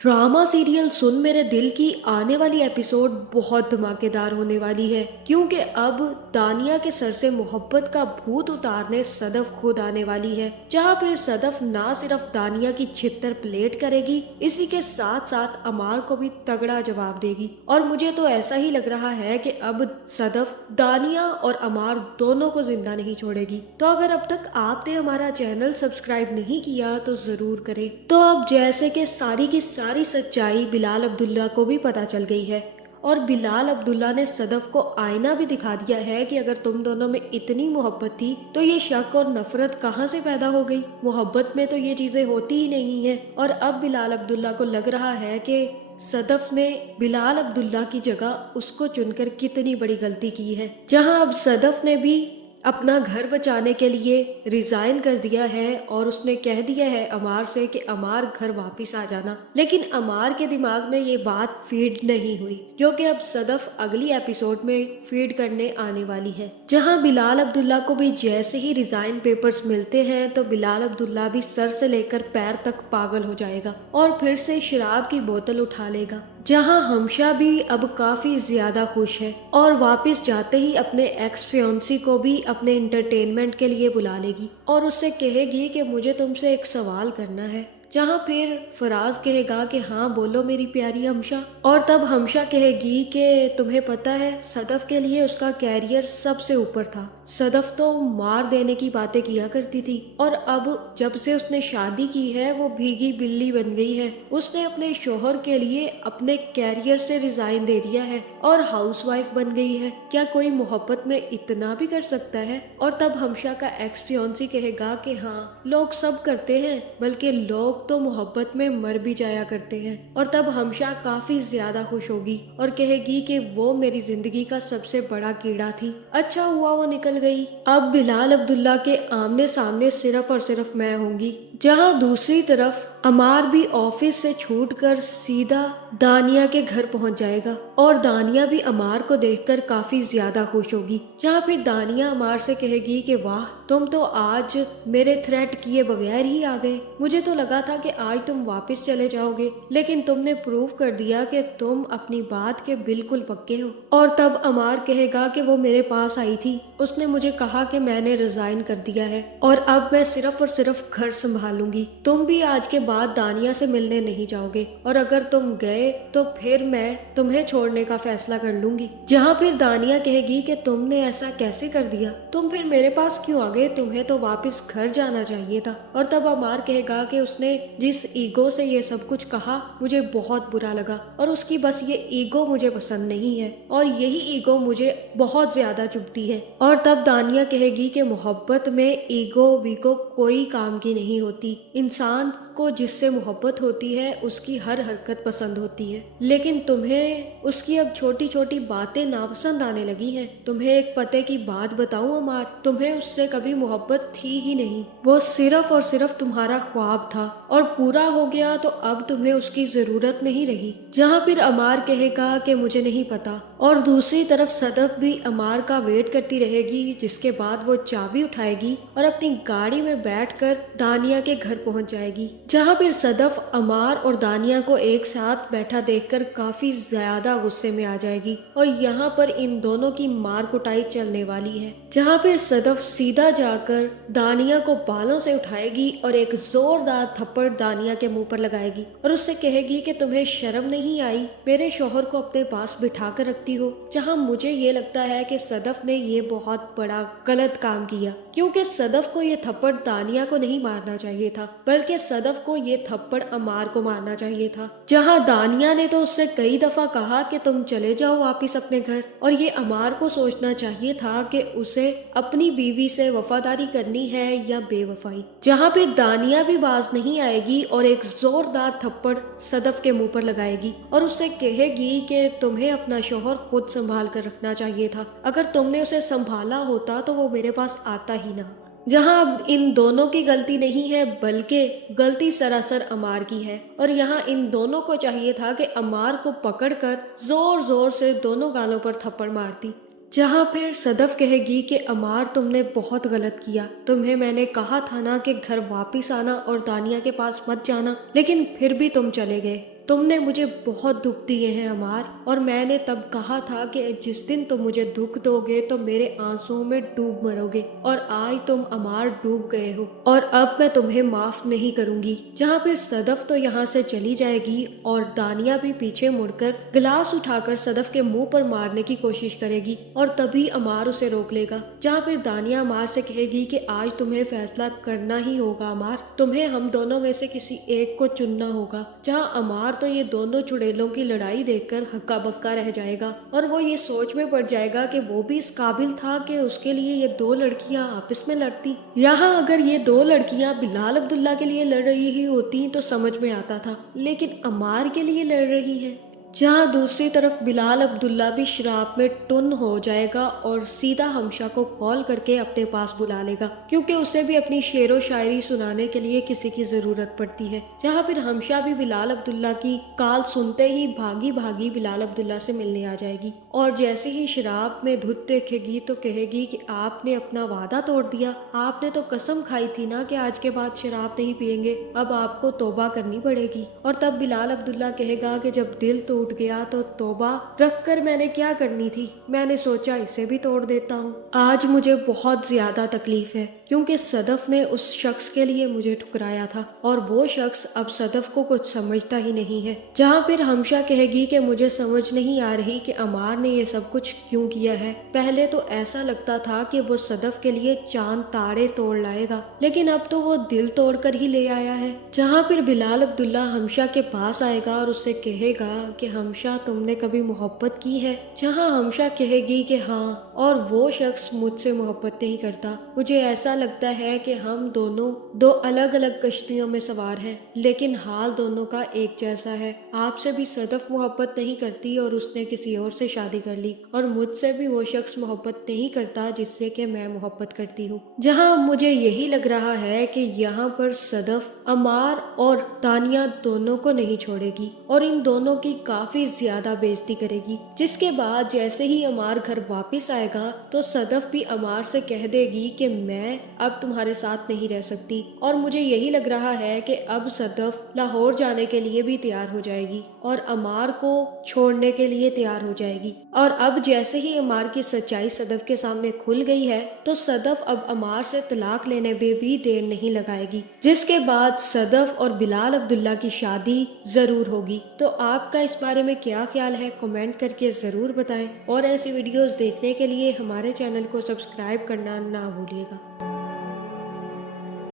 Drama serial सुन मेरे दिल की आने वाली एपिसोड बहुत धमाकेदार होने वाली है, क्योंकि अब दानिया के सर से मोहब्बत का भूत उतारने सदफ खुद आने वाली है। जहां फिर सदफ ना सिर्फ दानिया की छितर प्लेट करेगी, इसी के साथ साथ अमार को भी तगड़ा जवाब देगी। और मुझे तो ऐसा ही लग रहा है कि अब सदफ दानिया और अमार दोनों को जिंदा नहीं छोड़ेगी। तो अगर अब तक आपने हमारा चैनल सब्सक्राइब नहीं किया तो जरूर करें। तो अब जैसे कि सारी की सारी सच्चाई बिलाल अब्दुल्ला को भी पता चल गई है, और बिलाल अब्दुल्ला ने सदफ को आईना भी दिखा दिया है कि अगर तुम दोनों में इतनी मोहब्बत थी तो ये शक और नफरत कहाँ से पैदा हो गई। मोहब्बत में तो ये चीजें होती ही नहीं है। और अब बिलाल अब्दुल्ला को लग रहा है कि सदफ ने बिलाल अब्दुल्ला की जगह उसको चुनकर कितनी बड़ी गलती की है। जहां अब सदफ ने भी अपना घर बचाने के लिए रिजाइन कर दिया है और उसने कह दिया है अमार से कि अमार घर वापस आ जाना। लेकिन अमार के दिमाग में ये बात फीड नहीं हुई, जो कि अब सदफ अगली एपिसोड में फीड करने आने वाली है। जहां बिलाल अब्दुल्ला को भी जैसे ही रिजाइन पेपर्स मिलते हैं तो बिलाल अब्दुल्ला भी सर से लेकर पैर तक पागल हो जाएगा और फिर से शराब की बोतल उठा लेगा। जहां हमशा भी अब काफी ज्यादा खुश है और वापस जाते ही अपने एक्स फियोन्सी को भी अपने इंटरटेनमेंट के लिए बुला लेगी और उससे कहेगी कि मुझे तुमसे एक सवाल करना है। जहां फिर फराज कहेगा कि हाँ बोलो मेरी प्यारी हमशा, और तब हमशा कहेगी कि तुम्हें पता है सदफ के लिए उसका कैरियर सबसे ऊपर था। सदफ तो मार देने की बातें किया करती थी और अब जब से उसने शादी की है वो भीगी बिल्ली बन गई है। उसने अपने शोहर के लिए अपने कैरियर से रिजाइन दे दिया है और हाउसवाइफ बन गई है। क्या कोई मोहब्बत में इतना भी कर सकता है? और तब हमशा का एक्स फियोन्सी कहेगा कि हाँ लोग सब करते हैं, बल्कि लोग तो मोहब्बत में मर भी जाया करते हैं। और तब हमशा काफी ज्यादा खुश होगी और कहेगी कि वो मेरी जिंदगी का सबसे बड़ा कीड़ा थी, अच्छा हुआ वो निकल गई। अब बिलाल अब्दुल्ला के आमने सामने सिर्फ और सिर्फ मैं होंगी। जहां दूसरी तरफ अमार भी ऑफिस से छूटकर सीधा दानिया के घर पहुंच जाएगा और दानिया भी अमार को देखकर काफी ज्यादा खुश होगी। जहां फिर दानिया अमार से कहेगी कि वाह तुम तो आज मेरे थ्रेट किए बगैर ही आ गए। मुझे तो लगा था कि आज तुम वापस चले जाओगे, लेकिन तुमने प्रूव कर दिया कि तुम अपनी बात के बिल्कुल पक्के हो। और तब अमार कहेगा कि वो मेरे पास आई थी, उसने मुझे कहा कि मैंने रिजाइन कर दिया है और अब मैं सिर्फ और सिर्फ घर संभालूंगी। तुम भी आज के बाद दानिया से मिलने नहीं जाओगे और अगर तुम गए तो फिर मैं तुम्हें छोड़ने का फैसला कर लूंगी। जहाँ फिर दानिया कहेगी कि तुमने ऐसा कैसे कर दिया, तुम फिर मेरे पास क्यों आ गए, तुम्हें तो वापस घर जाना चाहिए था। और तब अमार कहेगा कि उसने जिस ईगो से ये सब कुछ कहा मुझे बहुत बुरा लगा और उसकी बस ये ईगो मुझे पसंद नहीं है और यही ईगो मुझे बहुत ज्यादा चुभती है। और तब दानिया कहेगी कि मोहब्बत में ईगो वीगो कोई काम की नहीं होती। इंसान को जिससे मोहब्बत होती है उसकी हर हरकत पसंद होती है, लेकिन तुम्हें उसकी अब छोटी छोटी बातें नापसंद आने लगी हैं। तुम्हें एक पते की बात बताऊं अमार, तुम्हें उससे कभी मोहब्बत थी ही नहीं। वो सिर्फ और सिर्फ तुम्हारा ख्वाब था और पूरा हो गया तो अब तुम्हें उसकी जरूरत नहीं रही। जहाँ फिर अमार कहेगा कि मुझे नहीं पता, और दूसरी तरफ सदफ भी अमार का वेट करती रहेगी, जिसके बाद वो चाबी उठाएगी और अपनी गाड़ी में बैठकर दानिया के घर पहुंच जाएगी। जहाँ फिर सदफ अमार और दानिया को एक साथ बैठा देखकर काफी ज्यादा गुस्से में आ जाएगी और यहाँ पर इन दोनों की मार कुटाई चलने वाली है। जहाँ फिर सदफ सीधा जाकर दानिया को बालों से उठाएगी और एक जोरदार थप्पड़ दानिया के मुंह पर लगाएगी और उससे कहेगी कि तुम्हें शर्म नहीं आई, मेरे शोहर को अपने पास बिठा कर रखती हो। जहाँ मुझे ये लगता है कि सदफ ने ये बहुत बड़ा गलत काम किया, क्योंकि सदफ को ये थप्पड़ दानिया को नहीं मारना चाहिए था, बल्कि सदफ को ये थप्पड़ अमार को मारना चाहिए था। जहाँ दानिया ने तो उससे कई दफा कहा कि तुम चले जाओ वापिस अपने घर, और ये अमार को सोचना चाहिए था कि उसे अपनी बीवी से वफादारी करनी है या बेवफाई। जहाँ फिर दानिया भी बाज नहीं आएगी और एक जोरदार थप्पड़ सदफ के मुंह पर लगाएगी और उससे कहेगी कि तुम्हें अपना शोहर खुद संभाल कर रखना चाहिए था, अगर तुमने उसे संभाला होता तो वो मेरे पास आता ही ना। जहां अब इन दोनों की गलती नहीं है, बल्कि गलती सरासर अमार की है और यहाँ इन दोनों को चाहिए था कि अमार को पकड़कर जोर जोर से दोनों गालों पर थप्पड़ मारती। जहाँ फिर सदफ कहेगी कि अमार तुमने बहुत गलत किया, तुम्हें मैंने कहा था ना कि घर वापिस आना और दानिया के पास मत जाना, लेकिन फिर भी तुम चले गए। तुमने मुझे बहुत दुख दिए हैं अमार, और मैंने तब कहा था कि जिस दिन तुम मुझे दुख दोगे तो मेरे आंसुओं में डूब मरोगे, और आज तुम अमार डूब गए हो, और अब मैं तुम्हें माफ नहीं करूंगी। जहाँ फिर सदफ तो यहाँ से चली जाएगी और दानिया भी पीछे मुड़कर गिलास उठाकर सदफ के मुंह पर मारने की कोशिश करेगी, और तभी अमार उसे रोक लेगा। जहाँ फिर दानिया अमार से कहेगी कि आज तुम्हें फैसला करना ही होगा अमार, तुम्हें हम दोनों में से किसी एक को चुनना होगा। जहाँ अमार तो ये दोनों चुड़ैलों की लड़ाई देखकर हक्का बक्का रह जाएगा, और वो ये सोच में पड़ जाएगा कि वो भी इस काबिल था कि उसके लिए ये दो लड़कियां आपस में लड़ती। यहाँ अगर ये दो लड़कियां बिलाल अब्दुल्ला के लिए लड़ रही ही होती तो समझ में आता था, लेकिन अमार के लिए लड़ रही है। जहाँ दूसरी तरफ बिलाल अब्दुल्ला भी शराब में टुन हो जाएगा और सीधा हमशा को कॉल करके अपने पास बुला लेगा, क्योंकि उसे भी अपनी शेरो शायरी सुनाने के लिए किसी की जरूरत पड़ती है। जहाँ फिर हमशा भी बिलाल अब्दुल्ला की कॉल सुनते ही भागी भागी बिलाल अब्दुल्ला से मिलने आ जाएगी, और जैसे ही शराब में धुत देखेगी तो कहेगी कि आपने अपना वादा तोड़ दिया, आपने तो कसम खाई थी ना कि आज के बाद शराब नहीं पिएंगे, अब आपको तौबा करनी पड़ेगी। और तब बिलाल अब्दुल्ला कहेगा कि जब दिल टूट गया तो तौबा रख कर मैंने क्या करनी थी, मैंने सोचा इसे भी तोड़ देता हूँ। आज मुझे बहुत ज्यादा तकलीफ है, क्योंकि सदफ ने उस शख्स के लिए मुझे ठुकराया था, और वो शख्स अब सदफ को कुछ समझता ही नहीं है। जहाँ फिर हमशा कहेगी कि मुझे समझ नहीं आ रही कि अमार ने ये सब कुछ क्यों किया है। पहले तो ऐसा लगता था कि वो सदफ के लिए चांद तारे तोड़ लाएगा, लेकिन अब तो वो दिल तोड़ कर ही ले आया है। जहाँ फिर बिलाल अब्दुल्ला हमशा के पास आएगा और उससे कहेगा कि हमशा तुमने कभी मोहब्बत की है। जहाँ हमशा कहेगी कि हाँ, और वो शख्स मुझसे मोहब्बत नहीं करता, मुझे ऐसा लगता है कि हम दोनों दो अलग अलग कश्तियों में सवार हैं, लेकिन हाल दोनों का एक जैसा है। आपसे भी सदफ मोहब्बत नहीं करती और उसने किसी और से शादी कर ली, और मुझसे भी वो शख्स मोहब्बत नहीं करता जिससे कि मैं मोहब्बत करती हूँ। जहाँ मुझे यही लग रहा है कि यहाँ पर सदफ अमार और दानिया दोनों को नहीं छोड़ेगी और इन दोनों की काफी ज्यादा बेइज्जती करेगी। जिसके बाद जैसे ही अमार घर वापस आएगा तो सदफ भी अमार से कह देगी कि मैं अब तुम्हारे साथ नहीं रह सकती, और मुझे यही लग रहा है कि अब सदफ लाहौर जाने के लिए भी तैयार हो जाएगी और अमार को छोड़ने के लिए तैयार हो जाएगी। और अब जैसे ही अमार की सच्चाई सदफ के सामने खुल गई है तो सदफ अब अमार से तलाक लेने में भी देर नहीं लगाएगी, जिसके बाद सदफ और बिलाल अब्दुल्ला की शादी जरूर होगी। तो आपका इस बारे में क्या ख्याल है, कमेंट करके जरूर बताएं, और ऐसी वीडियोस देखने के लिए हमारे चैनल को सब्सक्राइब करना ना भूलिएगा।